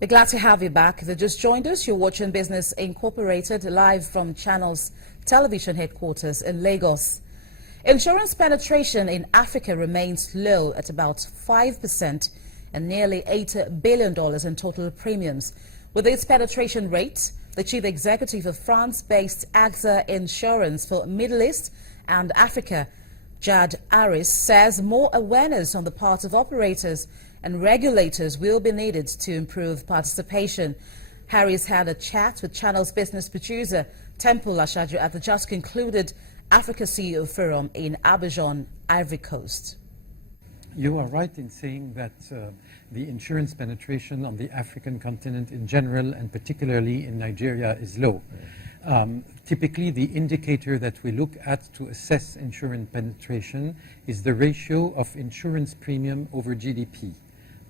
We're glad to have you back. If you just joined us, you're watching Business Incorporated live from Channel's television headquarters in Lagos. Insurance penetration in Africa remains low at about 5% and nearly $8 billion in total premiums. With its penetration rate, the chief executive of France-based AXA Insurance for Middle East and Africa, Jad Harris, says more awareness on the part of operators and regulators will be needed to improve participation. Harris had a chat with Channel's business producer, Temple Ashaju, at the just concluded Africa CEO Forum in Abidjan, Ivory Coast. You are right in saying that the insurance penetration on the African continent in general and particularly in Nigeria is low. Typically, the indicator that we look at to assess insurance penetration is the ratio of insurance premium over GDP.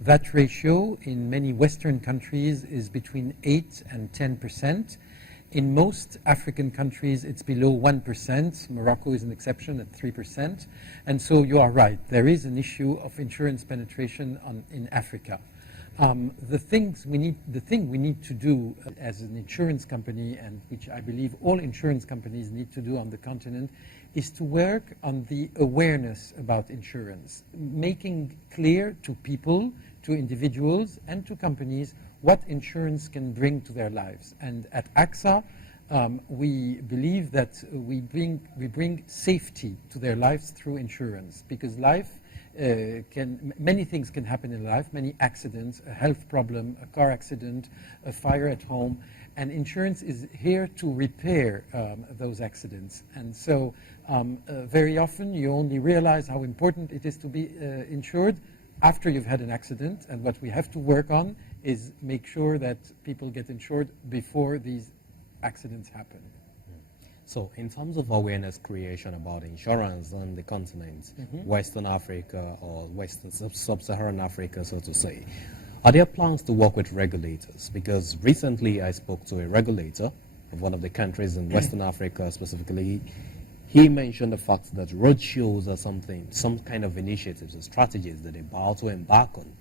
That ratio in many Western countries is between 8 and 10%. In most African countries, it's below 1%. Morocco is an exception at 3%. And so you are right, there is an issue of insurance penetration in Africa. The thing we need to do as an insurance company, and which I believe all insurance companies need to do on the continent, is to work on the awareness about insurance, making clear to people, to individuals, and to companies what insurance can bring to their lives. And at AXA, we believe that we bring safety to their lives through insurance, because many things can happen in life, many accidents, a health problem, a car accident, a fire at home, and insurance is here to repair those accidents. And so very often you only realize how important it is to be insured after you've had an accident, and what we have to work on is make sure that people get insured before these accidents happen. So in terms of awareness creation about insurance on the continent, Western Africa or Sub-Saharan Africa, so to say, are there plans to work with regulators? Because recently I spoke to a regulator of one of the countries in Western Africa specifically. He mentioned the fact that roadshows are some kind of initiatives or strategies that they're about to embark on,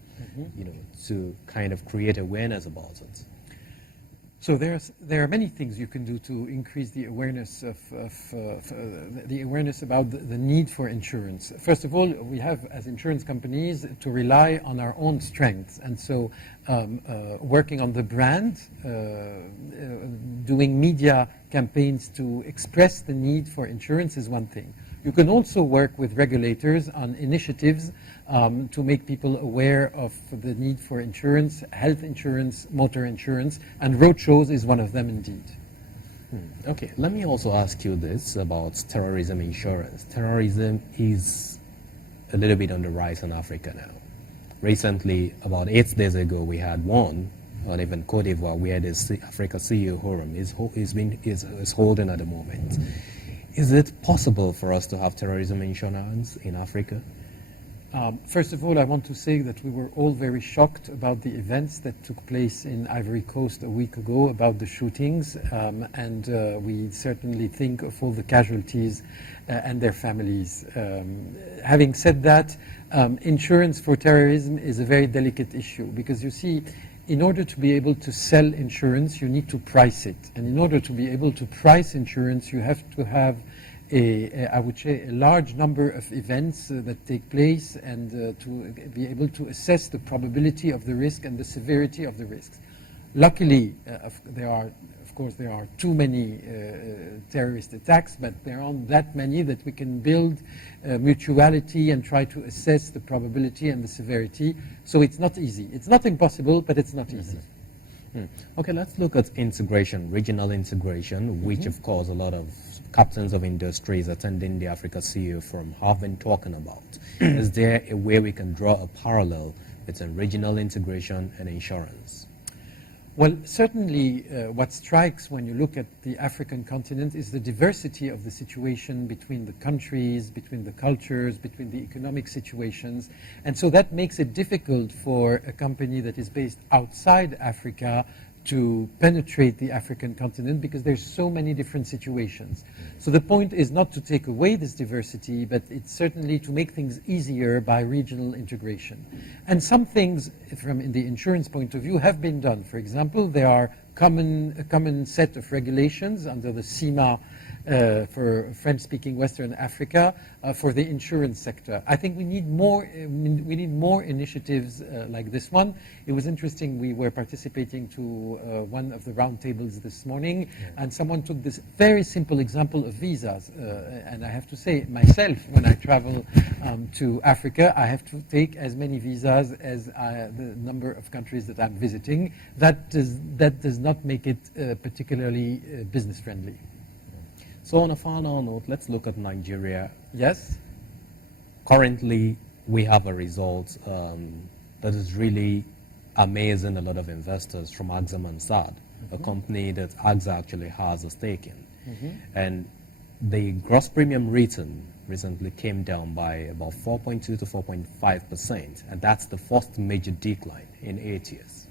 to kind of create awareness about it. So there are many things you can do to increase the awareness about the need for insurance. First of all, we have as insurance companies to rely on our own strengths, and so working on the brand, doing media campaigns to express the need for insurance is one thing. You can also work with regulators on initiatives to make people aware of the need for insurance, health insurance, motor insurance, and roadshows is one of them indeed. Okay, let me also ask you this about terrorism insurance. Terrorism is a little bit on the rise in Africa now. Recently, about 8 days ago, we had one, or even Cote d'Ivoire, where the Africa CEO Forum is holding at the moment. Is it possible for us to have terrorism insurance in Africa? First of all, I want to say that we were all very shocked about the events that took place in Ivory Coast a week ago, about the shootings, and we certainly think of all the casualties and their families. Having said that, insurance for terrorism is a very delicate issue, because you see, in order to be able to sell insurance, you need to price it. And in order to be able to price insurance, you have to have I would say, a large number of events that take place, and to be able to assess the probability of the risk and the severity of the risks. Luckily, there are too many terrorist attacks, but there aren't that many that we can build mutuality and try to assess the probability and the severity. So it's not easy. It's not impossible, but it's not easy. Okay, let's look at integration, regional integration, which of course a lot of captains of industries attending the Africa CEO Forum have been talking about. Is there a way we can draw a parallel between regional integration and insurance? Well, certainly what strikes when you look at the African continent is the diversity of the situation between the countries, between the cultures, between the economic situations. And so that makes it difficult for a company that is based outside Africa to penetrate the African continent because there's so many different situations. So the point is not to take away this diversity, but it's certainly to make things easier by regional integration. And some things, from in the insurance point of view, have been done. For example, there are a common set of regulations under the CIMA for French-speaking Western Africa for the insurance sector. I think we need more initiatives like this one. It was interesting, we were participating to one of the roundtables this morning, and someone took this very simple example of visas. And I have to say, myself, when I travel to Africa, I have to take as many visas as the number of countries that I'm visiting. That does not make it particularly business-friendly. So on a final note, let's look at Nigeria. Yes? Currently, we have a result that is really amazing a lot of investors from AXA Mansard, a company that AXA actually has a stake in. And the gross premium written recently came down by about 4.2 to 4.5%, and that's the first major decline in 8 years.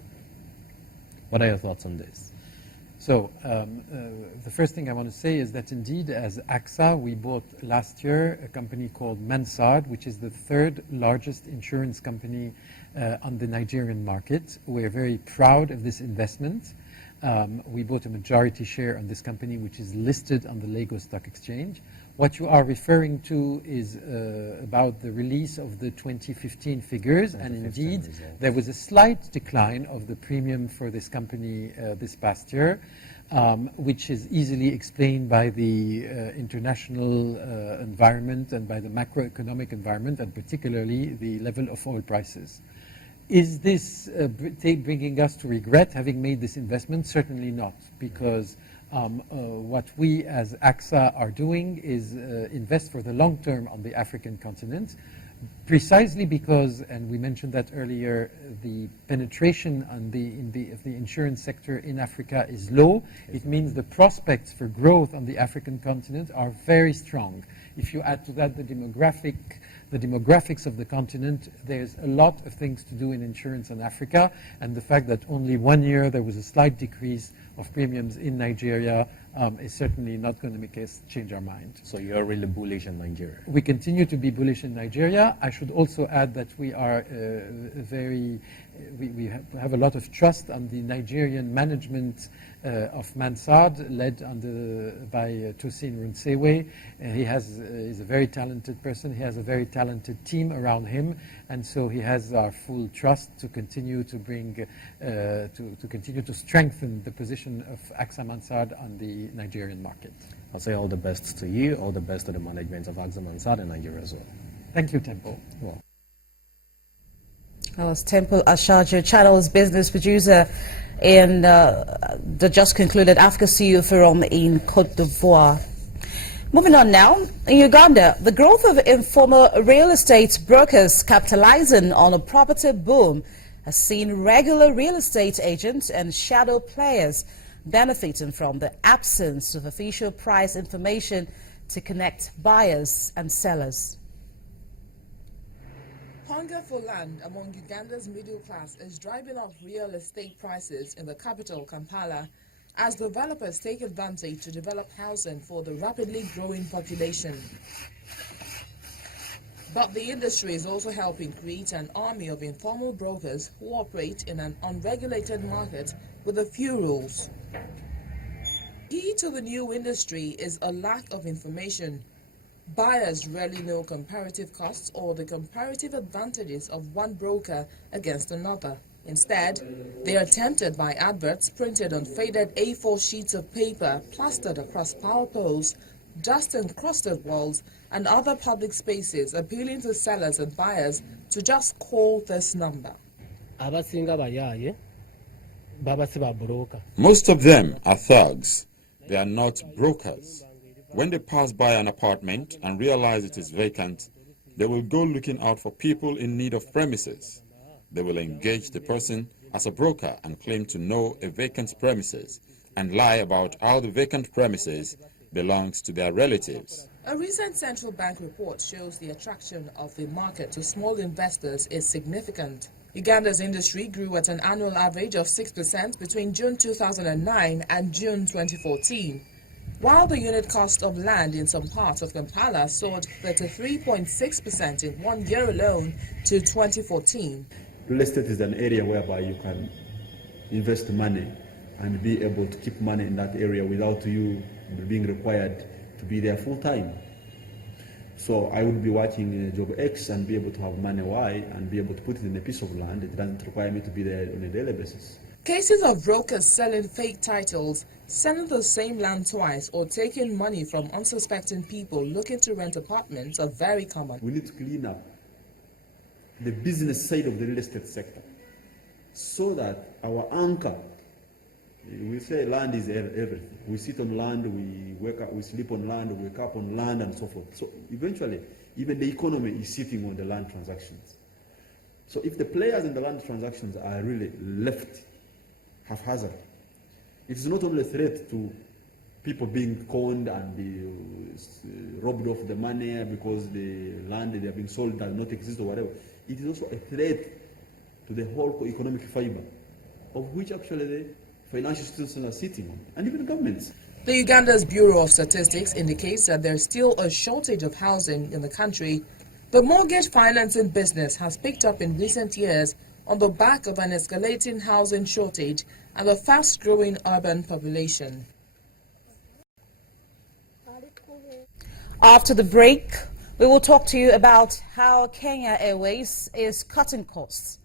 What are your thoughts on this? So the first thing I want to say is that indeed, as AXA, we bought last year a company called Mansard, which is the third largest insurance company on the Nigerian market. We're very proud of this investment. We bought a majority share on this company, which is listed on the Lagos Stock Exchange. What you are referring to is about the release of the 2015 figures, and indeed there was a slight decline of the premium for this company this past year, which is easily explained by the international environment and by the macroeconomic environment, and particularly the level of oil prices. Is this bringing us to regret having made this investment? Certainly not, because what we as AXA are doing is invest for the long term on the African continent, precisely because, and we mentioned that earlier, the penetration on of the insurance sector in Africa is low. It means the prospects for growth on the African continent are very strong. If you add to that the demographics of the continent, there's a lot of things to do in insurance in Africa, and the fact that only 1 year there was a slight decrease of premiums in Nigeria is certainly not going to make us change our mind. So you're really bullish in Nigeria? We continue to be bullish in Nigeria. I should also add that we are we have a lot of trust on the Nigerian management of Mansard, led by Tosin Runsewe. He is a very talented person. He has a very talented team around him, and so he has our full trust to continue to bring to continue to strengthen the position of AXA Mansard on the Nigerian market. I'll say all the best to you, all the best to the management of AXA Mansard in Nigeria as well. Thank you, Temple. Well. That was Temple Ashajo, Channel's business producer in the just concluded Africa CEO Forum in Cote d'Ivoire. Moving on now, in Uganda, the growth of informal real estate brokers capitalizing on a property boom has seen regular real estate agents and shadow players benefiting from the absence of official price information to connect buyers and sellers. Hunger for land among Uganda's middle class is driving up real estate prices in the capital, Kampala, as developers take advantage to develop housing for the rapidly growing population. But the industry is also helping create an army of informal brokers who operate in an unregulated market with a few rules. Key to the new industry is a lack of information. Buyers rarely know comparative costs or the comparative advantages of one broker against another. Instead, they are tempted by adverts printed on faded A4 sheets of paper plastered across power poles, dust-encrusted walls, and other public spaces, appealing to sellers and buyers to just call this number. Most of them are thugs. They are not brokers. When they pass by an apartment and realize it is vacant, they will go looking out for people in need of premises. They will engage the person as a broker and claim to know a vacant premises and lie about how the vacant premises belongs to their relatives. A recent central bank report shows the attraction of the market to small investors is significant. Uganda's industry grew at an annual average of 6% between June 2009 and June 2014, while the unit cost of land in some parts of Kampala soared 33.6% in 1 year alone to 2014. Real estate is an area whereby you can invest money and be able to keep money in that area without you being required to be there full time. So I would be watching job X and be able to have money Y and be able to put it in a piece of land. It doesn't require me to be there on a daily basis. Cases of brokers selling fake titles, selling the same land twice, or taking money from unsuspecting people looking to rent apartments are very common. We need to clean up the business side of the real estate sector so that our anchor, we say land is everything. We sit on land, we wake up, we sleep on land, we wake up on land, and so forth. So eventually, even the economy is sitting on the land transactions. So if the players in the land transactions are really left haphazard, it is not only a threat to people being conned and be robbed of the money because the land they are being sold does not exist or whatever. It is also a threat to the whole economic fiber, of which actually the financial institutions are sitting on, and even governments. The Uganda's Bureau of Statistics indicates that there's still a shortage of housing in the country. The mortgage financing business has picked up in recent years on the back of an escalating housing shortage and a fast-growing urban population. After the break, we will talk to you about how Kenya Airways is cutting costs